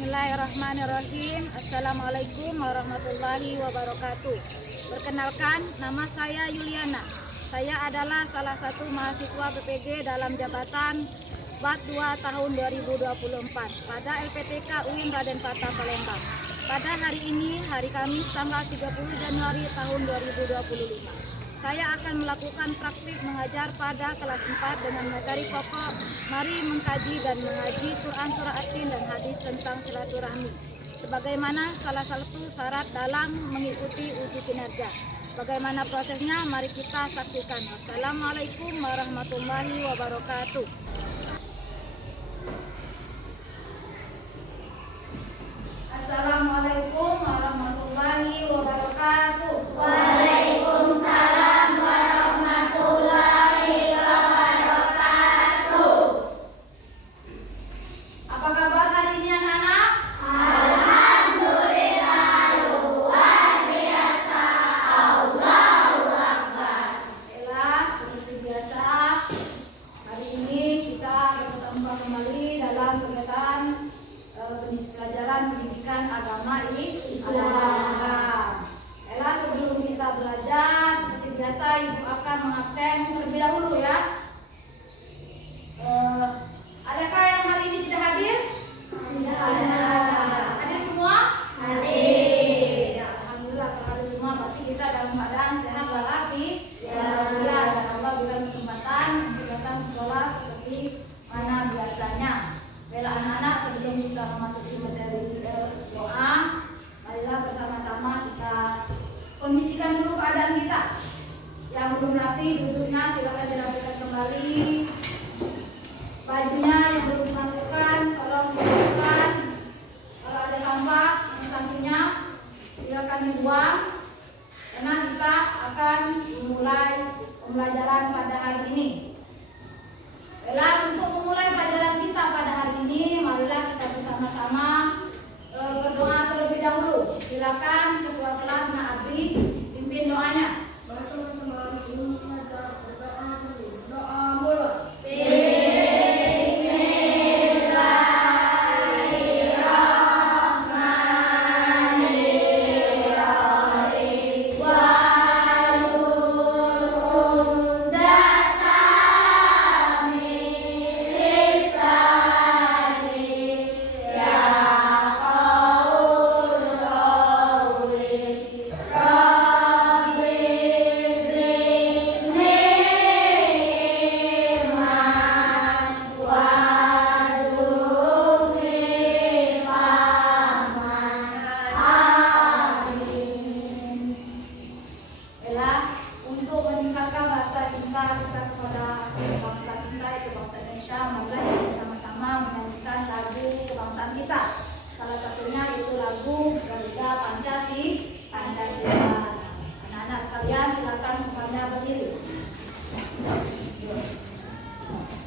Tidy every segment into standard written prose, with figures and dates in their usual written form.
Bismillahirrahmanirrahim. Assalamualaikum warahmatullahi wabarakatuh. Perkenalkan, nama saya Yuliana. Saya adalah salah satu mahasiswa PPG dalam jabatan BAT 2 tahun 2024 pada LPTK UIN Raden Patah Palembang. Pada hari ini, hari Kamis tanggal 30 Januari tahun 2025. Saya akan melakukan praktik mengajar pada kelas 4 dengan materi pokok mari mengkaji dan mengaji Quran surah At-Tin dan hadis tentang silaturahmi sebagaimana salah satu syarat dalam mengikuti uji kinerja. Bagaimana prosesnya? Mari kita saksikan. Wassalamualaikum warahmatullahi wabarakatuh. Assalamualaikum warahmatullahi wabarakatuh. Waalaikumsalam warahmatullahi wabarakatuh. Apa kabar hari ini anak-anak? Alhamdulillah luar biasa. Allahu Akbar. Baiklah, seperti biasa hari ini kita bertemu kembali dalam kegiatan pelajaran pendidikan agama Islam. Baiklah, sebelum kita belajar seperti biasa Ibu akan mengabsen terlebih dahulu ya. Adakah yang hari ini tidak hadir? Tidak ada. Hadir semua? Hadir. Ya, alhamdulillah kalau hadir semua berarti kita dalam keadaan sehat walafiat. Ya. Alhamdulillah, dan Allah berikan kesempatan untuk datang ke sekolah seperti mana biasanya. Baiklah anak-anak, sebelum kita memasuki materi doa, marilah bersama-sama kita kondisikan dulu keadaan kita. Yang belum rapi duduknya silakan dirapikan kembali. Bajunya yang belum dimasukkan tolong dimasukkan. Kalau ada sampah yang sampingnya silakan dibuang. Karena kita akan memulai pembelajaran pada hari ini. Baiklah, untuk memulai pelajaran kita pada hari ini, marilah kita bersama-sama berdoa terlebih dahulu. Silakan ketua kelas Nak Abdi pimpin doanya. Doa mulai. Untuk meningkatkan rasa cinta kita kepada bangsa kita, yaitu bangsa Indonesia, marilah kita bersama-sama menyanyikan lagu kebangsaan kita. Salah satunya itu lagu Garuda Pancasila. Anak-anak sekalian silakan semuanya berdiri.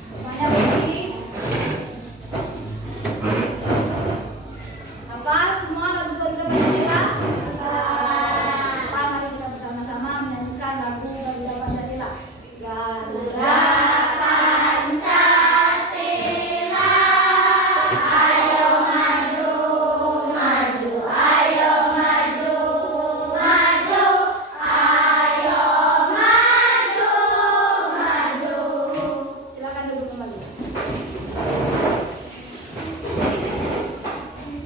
Semuanya berdiri. Apa semua lagu Garuda Pancasila? Mari kita bersama-sama menyanyikan lagu Garuda Pancasila. Garuda Pancasila, ayo maju, maju, ayo maju, maju, ayo maju, maju. Silakan duduk kembali.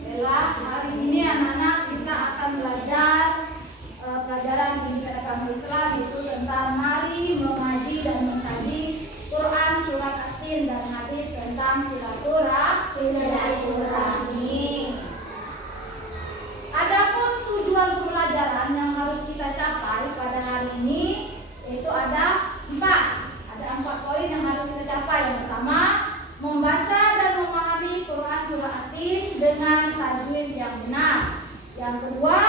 Baiklah, hari ini anak-anak kita akan belajar pelajaran pendidikan agama Islam, itu tentang mari mengaji dan mengkaji Quran surat At-Tin dan hadis tentang silaturahmi. Adapun tujuan pembelajaran yang harus kita capai pada hari ini itu ada 4 poin yang harus kita capai. Yang pertama, membaca dan memahami Quran surah At-Tin dengan tajwid yang benar. Yang kedua,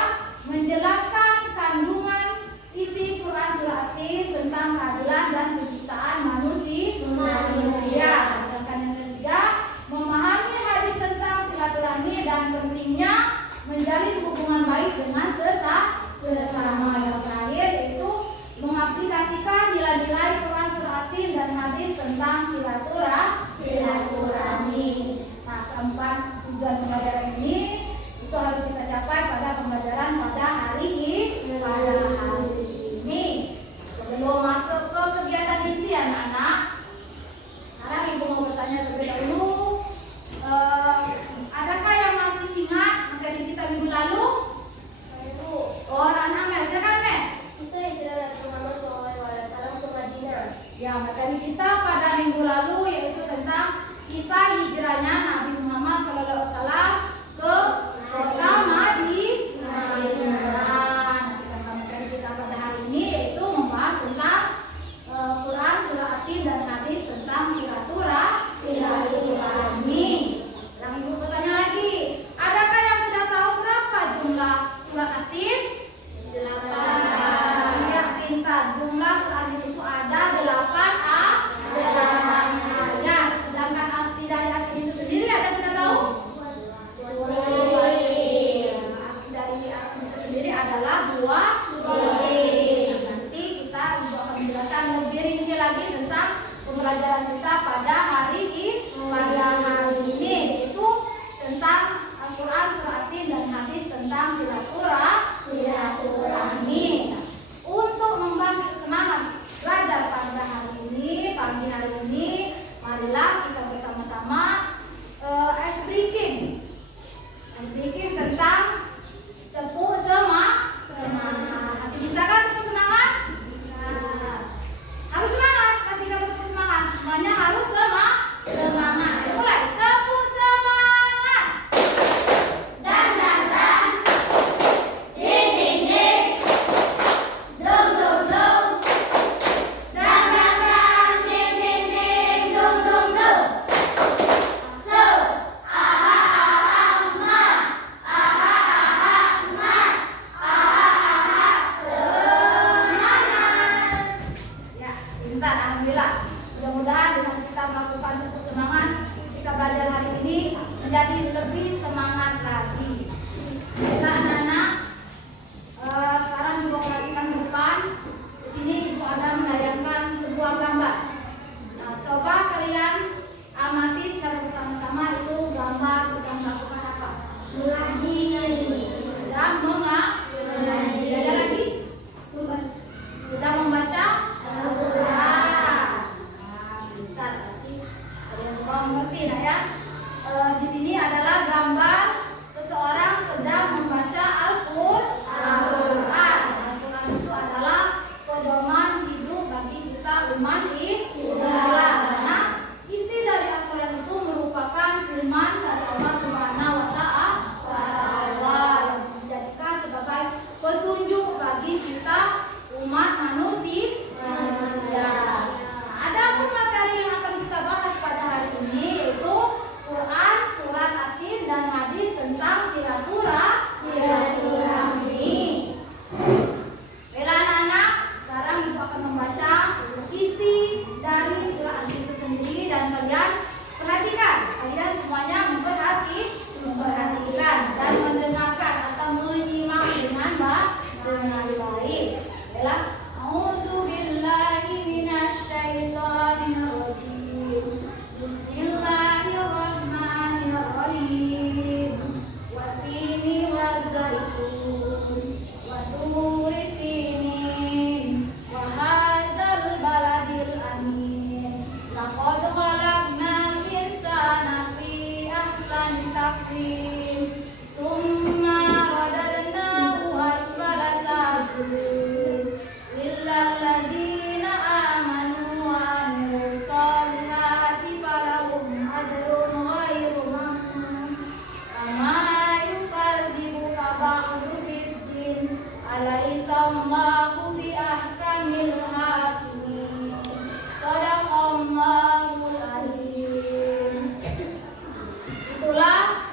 menjelaskan kandungan isi Quran surah At-Tin tentang keadilan dan penciptaan manusia. Sedangkan yang ketiga, memahami hadis tentang silaturahmi dan pentingnya menjalin hubungan baik dengan sesama. Yang terakhir itu mengaplikasikan nilai-nilai Quran surah At-Tin dan hadis tentang silaturahmi. Nah, keempat tujuan pembelajaran ini itu harus kita capai pada pembelajaran pada hari ini. Sebelum masuk ke kegiatan inti anak-anak, sekarang ibu mau bertanya terlebih dahulu, adakah yang masih ingat materi kita minggu lalu? Oh, anak Mel, silakan Mel. Kisah hijrah Nabi Muhammad SAW ke Madinah. Ya, materi kita pada minggu lalu yaitu tentang kisah hijrahnya Nabi Muhammad SAW ke kota Madinah. Sedangkan materi kita pada hari ini yaitu membahas tentang Quran, surah At-Tin dan hadis tentang silaturahmi. Yang ibu bertanya lagi, adakah yang sudah tahu berapa jumlah surah At-Tin? 8. Ya, pintar. Jumlah surah At-Tin itu ada 8 ayat. Sedangkan arti dari At-Tin itu sendiri ada sudah tahu? Arti dari At-Tin itu sendiri adalah buah. Nanti kita akan menjelaskan lebih rinci lagi tentang pembelajaran kita pada hari ini, yaitu tentang Al-Quran, surah At-Tin dan hadis tentang silaturahmi. Untuk membangkit semangat belajar pada pagi hari ini, marilah kita bersama-sama ice breaking tentang tepuk semangat. Masih bisa kan tepuk semangat? Bisa. Harus semangat, kan tidak tepuk semangat. Semuanya harus semangat. Mulai tepuk semangat. Dan ding ding ding, dong dong dong, dan ding ding ding, dong dong dong. So, aha ma, semangat. Ya, pintar, alhamdulillah. Mudah-mudahan dengan kita melakukan tepuk semangat, kita belajar hari ini menjadi lebih semangat lagi. Baiklah anak-anak, sekarang juga perhatikan ke depan. Di sini Ibu ada menayangkan sebuah gambar. Nah, coba kalian amati secara bersama-sama itu gambar sedang melakukan apa? Mengaji. Sedang mengaji. Ada lagi? Sudah membaca Al-Quran. Pintar, berarti kalian semua mengerti nah ya. Di sini adalah gambar seseorang sedang membaca Al-Quran. Al-Quran itu adalah pedoman hidup bagi kita umat Islam. Nah, isi dari Al-Quran itu merupakan firman dari Allah Subhanahu wa Ta'ala yang dijadikan sebagai petunjuk bagi kita umat manusia. Nah, adapun materi yang akan kita bahas pada hari ini yaitu Quran, surat At-Tin dan hadis tentang silaturahmi. Baiklah anak-anak, sekarang Ibu akan membaca isi dari surah At-Tin itu sendiri dan kalian perhatikan. Kalian semuanya memperhatikan dan mendengarkan atau menyimak dengan baik. Baiklah, a'udzubillahi minasyaitonirrajim. Bismillahirrahmanirrahim. Wattini wazzaitun wa turi sinin wa hadzal baladil amin. Laqad khalaqnal insana fi ahsani taqwim. Summa radadnahu asfala safilin. Illal ladzina amanu wa amilus solihati falahum ajrun ghairu mamnun. Kama yukadzibuka ba'du biddin, alaihissallahu bi ahkamil hakimin. Shadaqallahul azim. Itulah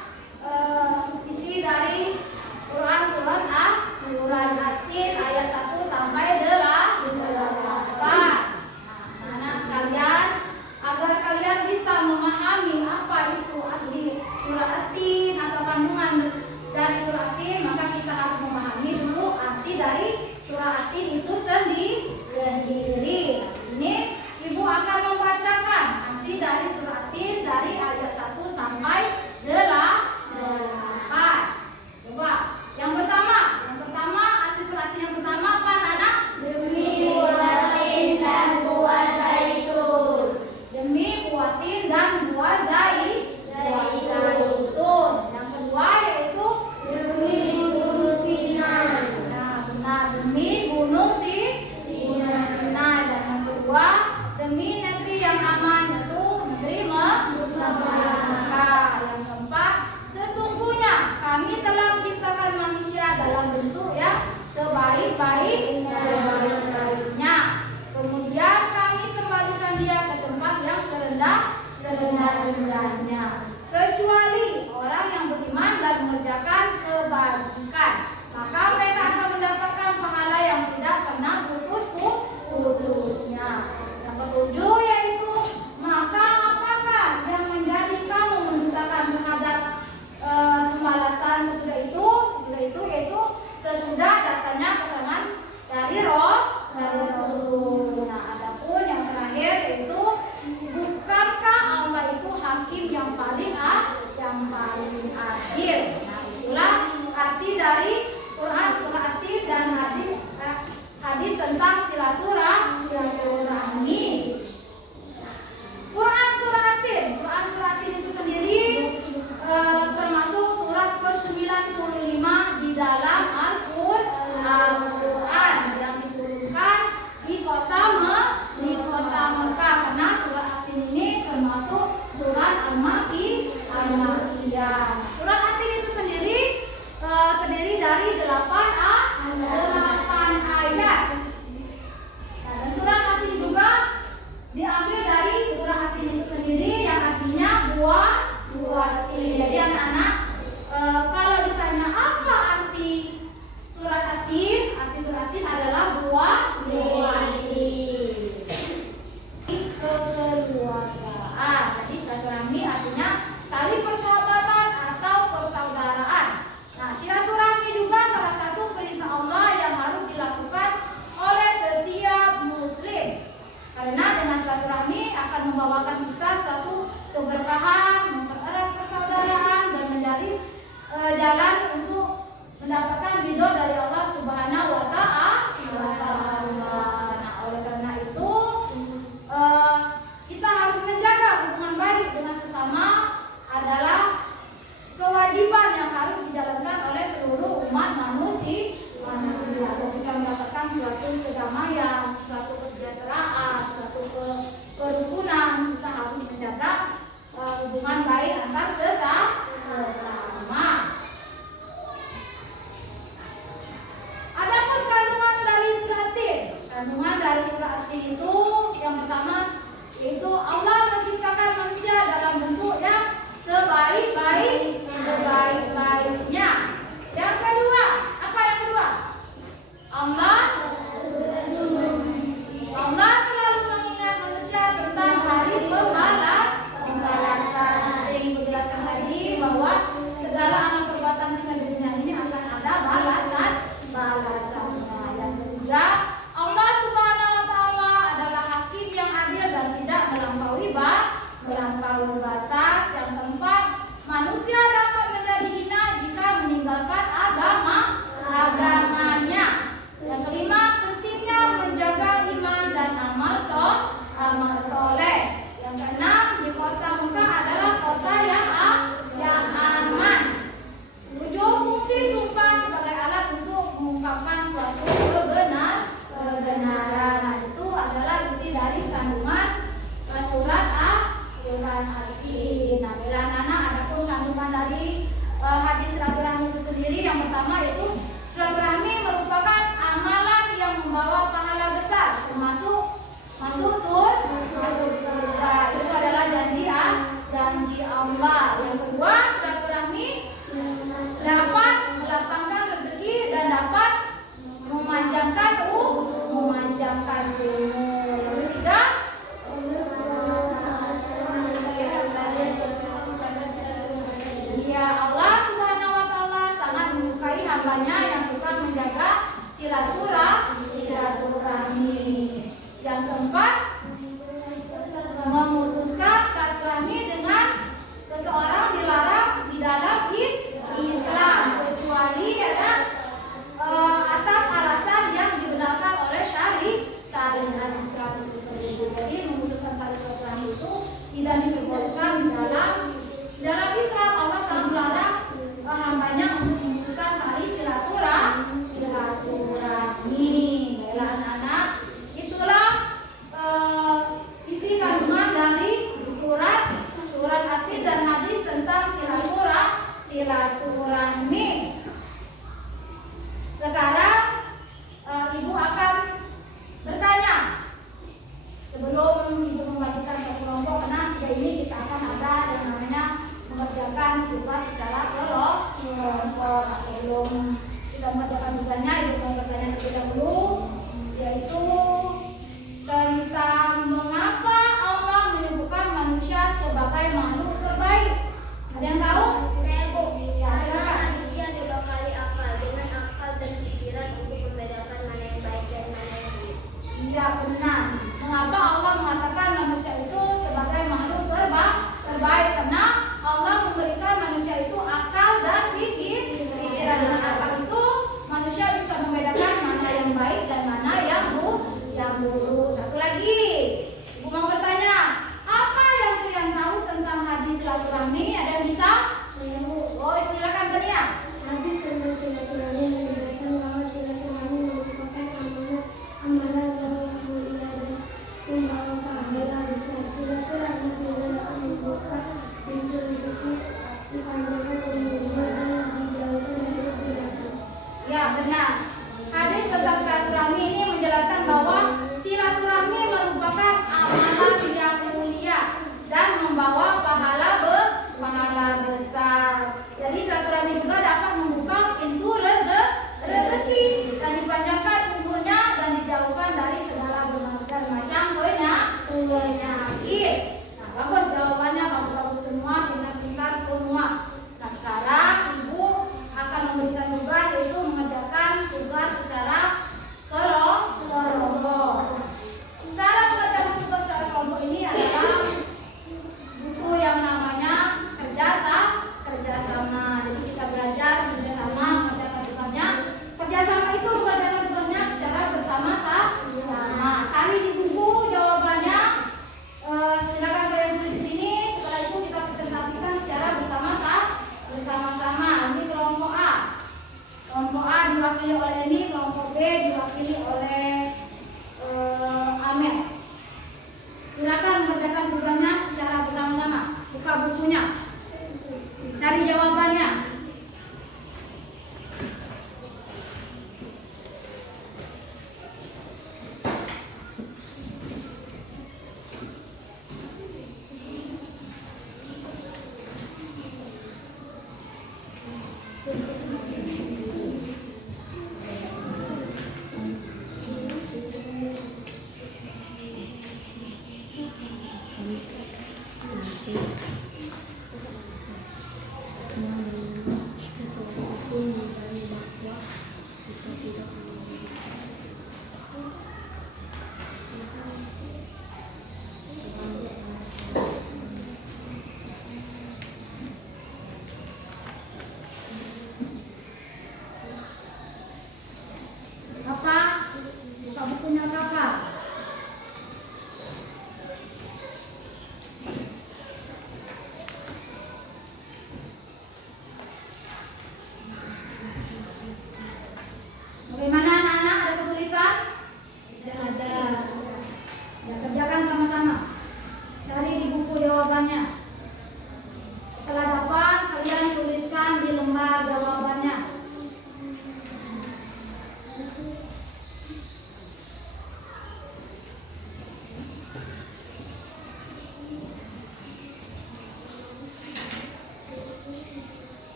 hambanya yang suka menjaga silaturahmi. Yang keempat, memutuskan silaturahmi dengan seseorang dilarang di dalam Islam kecuali ada atas alasan yang dibenarkan oleh syariat Islam itu sendiri. Jadi memutuskan tali silaturahmi itu tidak diperbolehkan di dalam Islam. Allah sangat melarang hambanya untuk memutuskan tali silaturahmi.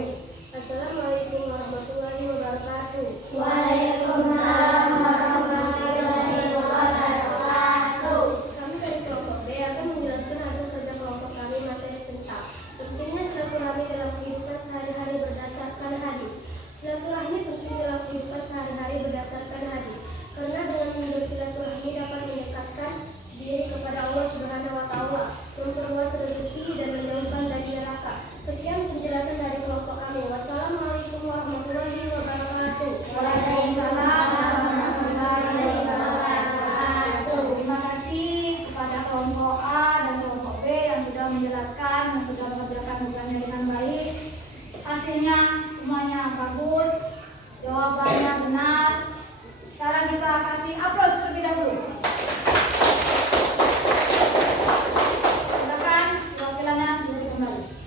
Assalamualaikum warahmatullahi wabarakatuh. Waalaikumsalam warahmatullahi wabarakatuh. Kami dari kelompok B akan menjelaskan hasil kerja kelompok kami materi tentang pentingnya silaturahmi dalam kehidupan sehari-hari berdasarkan hadis. Silaturahmi penting dalam kehidupan sehari-hari berdasarkan hadis, karena dengan menjalin silaturahmi dapat mendekatkan diri kepada Allah Subhanahu wa Ta'ala, memperluas rezeki dan menjauhkan dari neraka. Sekian penjelasan dari kelompok kami. Wassalamualaikum warahmatullahi wabarakatuh. Waalaikumsalam warahmatullahi wabarakatuh. Terima kasih kepada kelompok A dan kelompok B yang sudah menjelaskan, yang sudah mengerjakan tugasnya dengan baik. Hasilnya semuanya bagus, jawabannya benar. Sekarang kita kasih aplaus terlebih dahulu. Silakan wakilannya duduk kembali.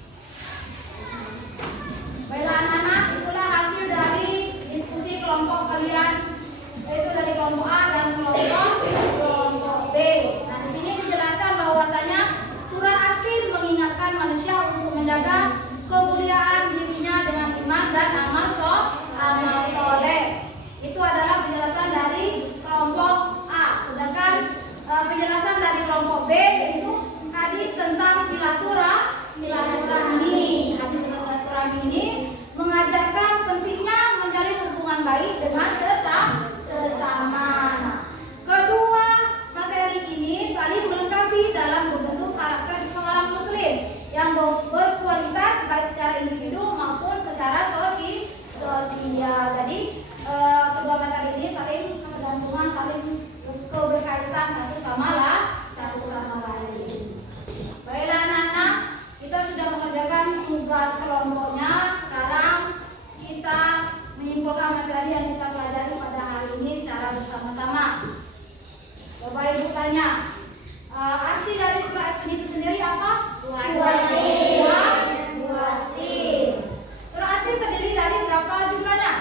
Baiklah anak-anak, itulah hasil dari diskusi kelompok kalian, yaitu dari kelompok A dan kelompok B. Nah, di sini dijelaskan bahwasanya surah At-Tin mengingatkan manusia untuk menjaga kemuliaan dirinya dengan iman dan amal soleh. Itu adalah penjelasan dari kelompok A. Sedangkan penjelasan dari kelompok B yaitu hadis tentang silaturahmi. Hadis tentang silaturahmi ini mengajarkan pentingnya menjalin hubungan baik dengan sesama. Nah, kedua materi ini saling melengkapi dalam membentuk karakter seorang muslim yang berkualitas baik secara individu maupun secara sosial. Jadi kedua materi ini saling ketergantungan, saling keberkaitan satu sama lain. Baiklah anak-anak, kita sudah mengerjakan tugas kelompoknya. Sekarang kita menyimpulkan materi yang kita pelajari pada hari ini secara bersama-sama. Bapak Ibu tanya, arti dari surah At-Tin itu sendiri apa? Buatin. Surah At-Tin terdiri dari berapa jumlahnya?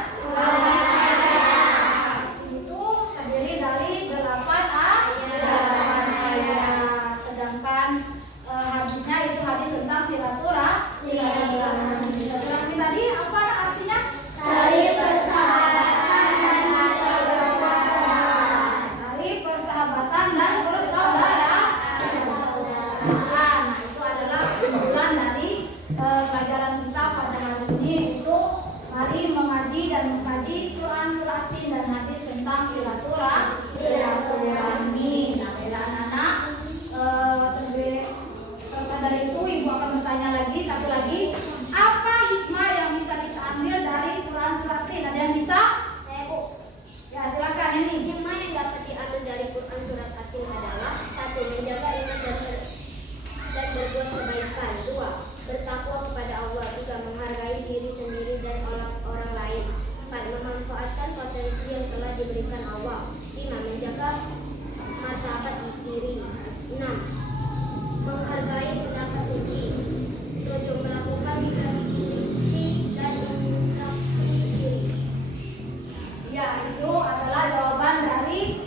Itu terdiri dari 8 ayat. Sedangkan hadisnya itu hadis tentang silaturahmi. Silaturahmi tadi apa artinya? Tali persahabatan dan persaudaraan. Tali persahabatan dan persaudaraan. Nah, itu adalah kesimpulan dari pelajaran kita pada hari ini, itu mari mengaji dan mengkaji Quran surah At-Tin dan hadis tentang silaturahmi. Nah, anak-anak, serta dari itu ibu akan bertanya lagi, satu lagi, apa hikmah yang bisa kita ambil dari Quran surah At-Tin? Ada yang bisa? Saya Bu. Ya, silakan ini. Hikmah yang dapat diambil dari Quran surat At-Tin adalah: 1. Menjaga iman dan berbuat kebaikan. 2. Bertakwa kepada Allah. 3. Menghargai diri sendiri dan orang lain. 4. Memanfaatkan potensi yang telah diberikan Allah. 5. Menjaga martabat diri. 6. Menghargai pendapat suci. 7. Melakukan refleksi dan introspeksi diri. Ya, itu adalah jawaban dari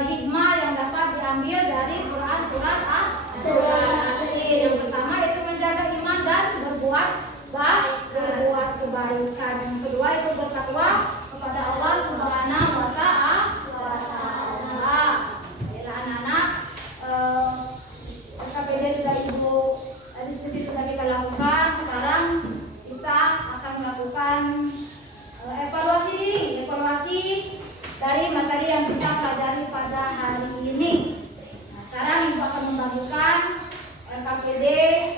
hikmah yang dapat diambil dari Quran surat At-Tin. Yang pertama itu menjaga iman dan berbuat kebaikan. Yang kedua itu bertakwa kepada Allah Subhanahu wa Ta'ala. Baiklah anak-anak, KPD sudah ibu diskusi sudah kita lakukan. Sekarang kita akan melakukan evaluasi diri, evaluasi dari materi yang kita pelajari pada hari ini. Nah, sekarang ibu akan membagikan KPD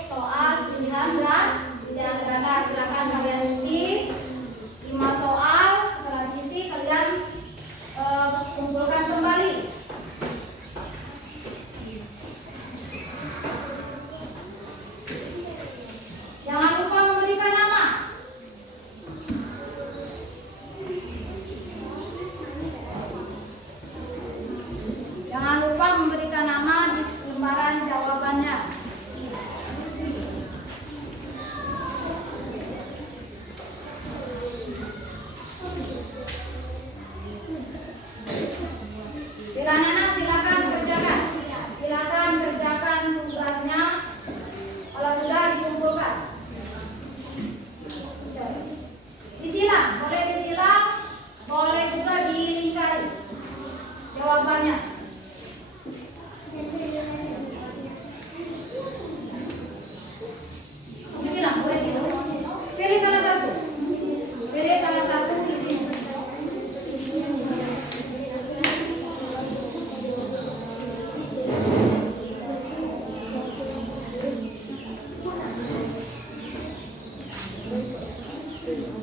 soal pilihan ganda. Silakan kalian isi 5 soal. Setelah diisi kalian kumpulkan kembali. Jangan lupa memberikan nama. wabarakatuh.